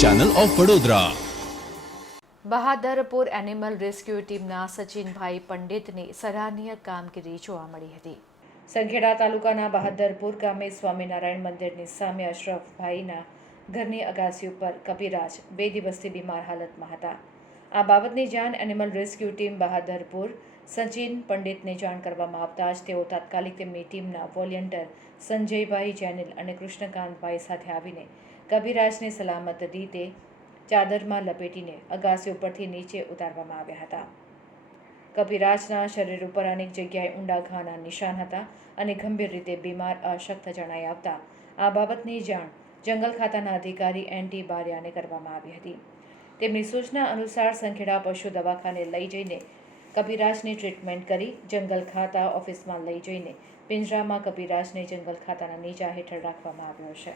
Channel of Vadodara Bahadarpur animal rescue ટીમના સચિનભાઈ પંડિતની સરાહનીય કામગીરી જોવા મળી હતી. સંખેડા તાલુકાના બહાદરપુર ગામે સ્વામિનારાયણ મંદિરની સામે અશરફભાઈના ઘરની અગાસી ઉપર કપિરાજ બે દિવસથી બીમાર હાલતમાં હતા. આ બાબતની જાણ animal rescue team Bahadarpur Sachin પંડિતને જાણ કરવામાં આવતા જ તેઓ તાત્કાલિક તેમની ટીમના વોલિયન્ટર સંજયભાઈ જેનિલ અને કૃષ્ણકાંતભાઈ સાથે આવીને કબીરાજને સલામત રીતે ચાદરમાં લપેટીને અગાસી ઉપરથી નીચે ઉતારવામાં આવ્યા હતા. કપિરાજના શરીર ઉપર અનેક જગ્યાએ ઊંડા ઘાના નિશાન હતા અને ગંભીર રીતે બીમાર અશક્ત જણાઈ આવતા આ બાબતની જાણ જંગલ ખાતાના અધિકારી એન ટી બારિયાને કરવામાં આવી હતી. તેમની સૂચના અનુસાર સંખેડા પશુ દવાખાને લઈ જઈને કપિરાજની ટ્રીટમેન્ટ કરી જંગલ ખાતા ઓફિસમાં લઈ જઈને પિંજરામાં કપિરાજને જંગલ ખાતાના નીચા હેઠળ રાખવામાં આવ્યો છે.